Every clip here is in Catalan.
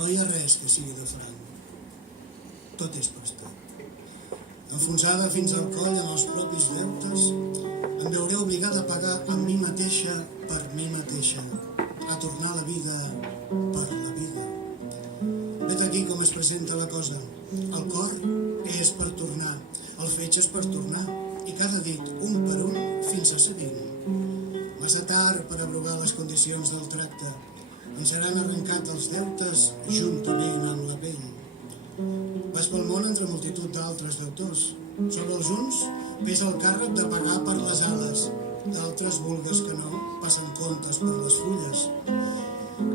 No hi ha res que sigui de franc. Tot és prestat. Enfonsada fins al coll en els propis deutes, em veuré obligada a pagar a mi mateixa per mi mateixa, a tornar a la vida per la vida. Vet aquí com es presenta la cosa. El cor és per tornar, el fetge és per tornar, i cada dit, un per un, fins a ser 20. Massa tard per abrogar les condicions del tracte. Ens seran arrencat els deutes juntament amb la pell. Vas pel món entre multitud d'altres deutors. Sobre els uns pesa el càrrec de pagar per les ales, d'altres, vulgues que no, passen comptes per les fulles.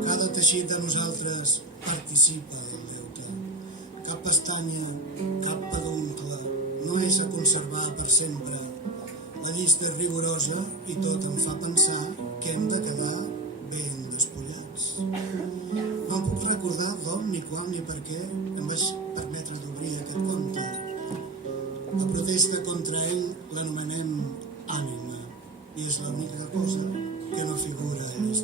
Cada teixit de nosaltres participa del deute. Cap pestanya, cap peduncle no és a conservar per sempre. La llista és rigorosa i tot em fa pensar que hem de quedar ben despullats. No em puc recordar d'on, ni quan, ni per què em vaig permetre d'obrir aquest compte. La protesta contra ell l'anomenem ànima, i és l'única cosa que no figura a la